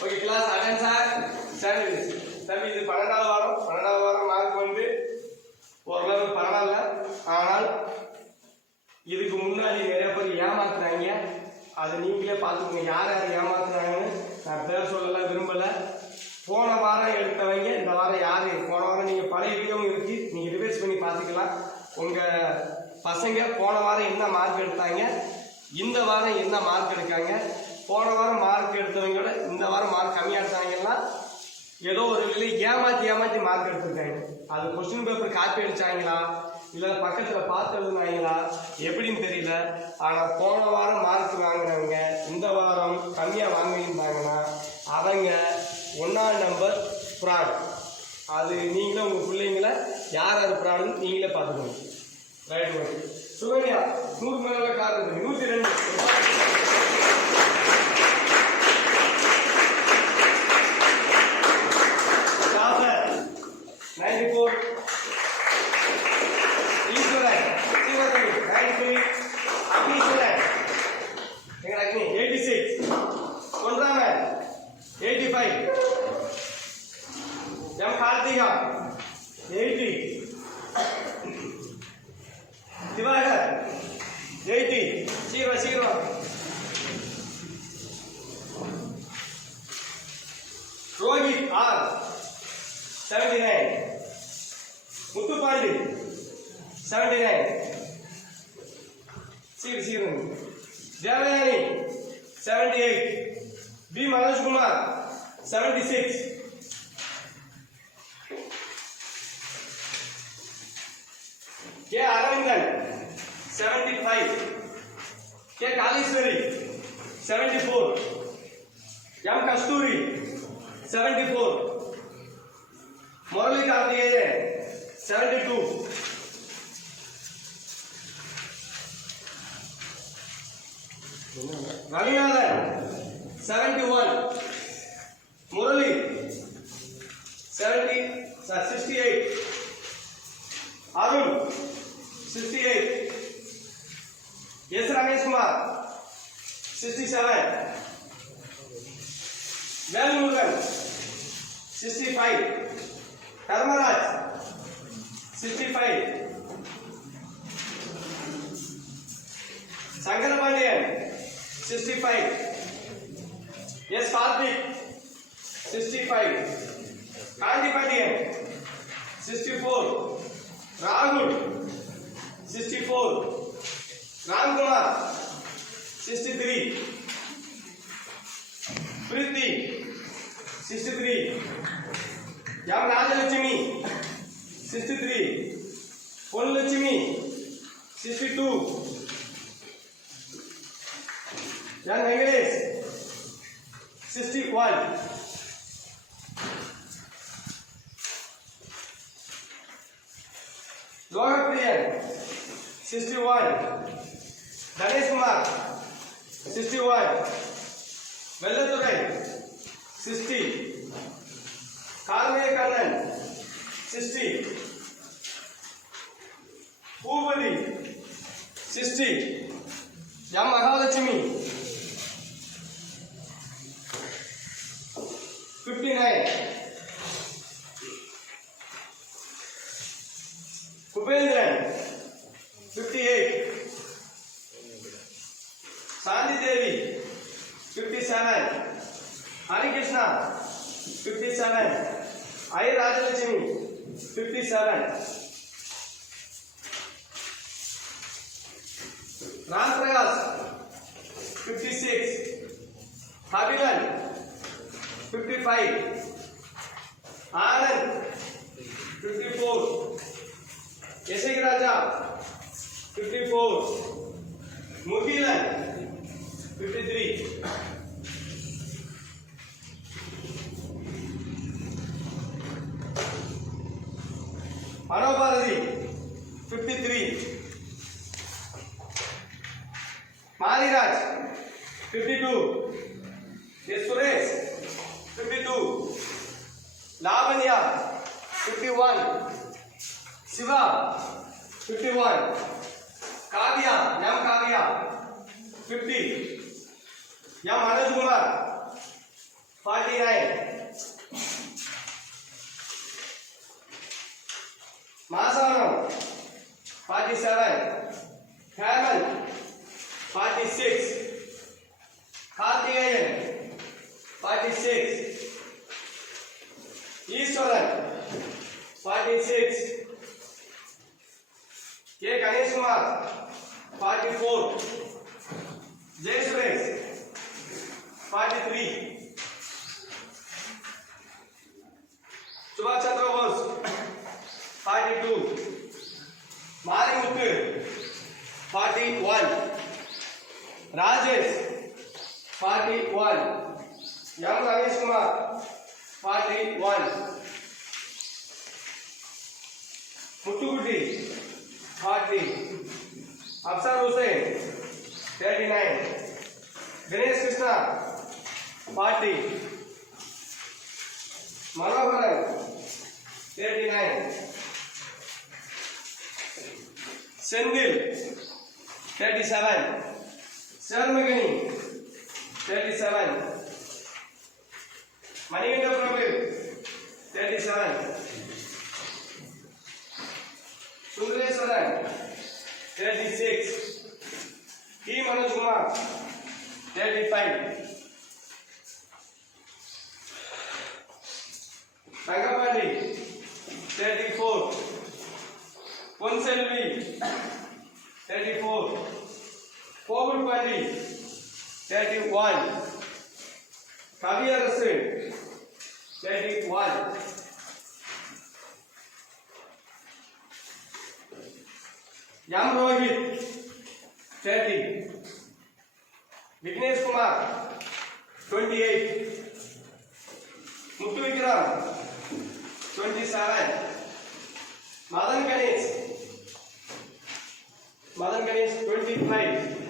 Okay class attend sir இது 12வது வாரம் மார்க் வந்து ஓரளவு பரவாயில்ல. ஆனால் இதுக்கு முன்னாடி நிறைய பேர் ஏமாத்துறாங்க. அதை நீங்களே பார்த்துக்கோங்க, யார் யார் ஏமாத்துறாங்கன்னு. நான் பேர் சொல்லலாம் விரும்பலை. போன வாரம் எடுத்தவங்க இந்த வாரம் யார், போன வாரம் நீங்கள் பழைய வீடியோவும் இருக்கு, நீங்கள் ரிவைஸ் பண்ணி பார்த்துக்கலாம். உங்கள் பசங்க போன வாரம் என்ன மார்க் எடுத்தாங்க, இந்த வாரம் என்ன மார்க் எடுக்காங்க. போன வாரம் மார்க் எடுத்தவங்களோட இந்த வாரம் மார்க் கம்மியாக எடுத்தாங்கன்னா ஏதோ ஒரு வழியில் ஏமாற்றி மார்க் எடுத்துருக்காங்க. அது கொஸ்டின் பேப்பர் காப்பி அடிச்சாங்களா இல்லை பக்கத்தில் பார்த்து எழுதுனாங்களா எப்படின்னு தெரியல. ஆனால் போன வாரம் மார்க் வாங்கினவங்க இந்த வாரம் கம்மியாக வாங்கியிருந்தாங்கன்னா அவங்க 1ஆம் நம்பர் ஃப்ராட். அது நீங்களே உங்கள் பிள்ளைங்களை யார் அது ஃப்ராடுன்னு நீங்களே பார்த்துக்கணும். Right okay. சுகன்யா 100 மேலே கார் இருக்கு, 102 94 ஈஸ்வரன் 93 அக்னீஸ்வரன் எங்க Agni 86 Ponraman 85 M Karthika 80 Diwakar 80 0 Rohit R 79 Muthupandi 79 0 Devayani 78 P Manojkumar 76 K Aravindan 75 K Kaliswari 74 M Kasthuri 74 Murali Karthikeyan 72 Ravinathan 71 Murali 68 Arun 68 S Rameshkumar 67 Velmurugan 65 Dharmaraj 65 Sankarapandian 65 S Karthik 65 Gandhipandian 64 ராகுல் 64 Ramkumar 63 Preethi 63 M Rajalakshmi 63 Ponlakshmi 62 N Venkatesh 61 லோகப்பிரியன் 61 Ganeshkumar 61 Vellathurai 60 Karmega Kannan 60 Boopathi 60 M Mahalakshmi 59 Kubendiran 58 Shanthi Devi 57 Harikrishna 57 I Rajalakshmi 57 Ram Prakash 56 Habilan 55 Anand 54 यशक Raja 54 Mugilan 53 Manobharathi 53 Maliraj 52 Suresh 52 Lavanya 51 Shiva 51 Kavya M Kavya 50. M. Manoj Kumar 49. Masanam 47. Heman 46. Karthikeyan 46. Eastwaran 46. K. Ganesh Kumar 44. Jay Suresh 43. Subhash Chandra Bose 42. Marimuthu 41. Rajesh 41. M. Ramesh Kumar 41. Muthugutti 40. Afsar Hussain 39. Ganesh Krishna 40. Manoharan 39. Sendil 37. Sharmagani 37. Manigendra Prabhu 37. Sundareswaran 36. T. Manoj Kumar 35. Rangapalli 34. Ponselvi 34. Kogulpalli 31. Kaviyarasu 31. M. Rohit 30. Vignesh Kumar 28. Muthu Vikram 27. Madan Ganesh 25.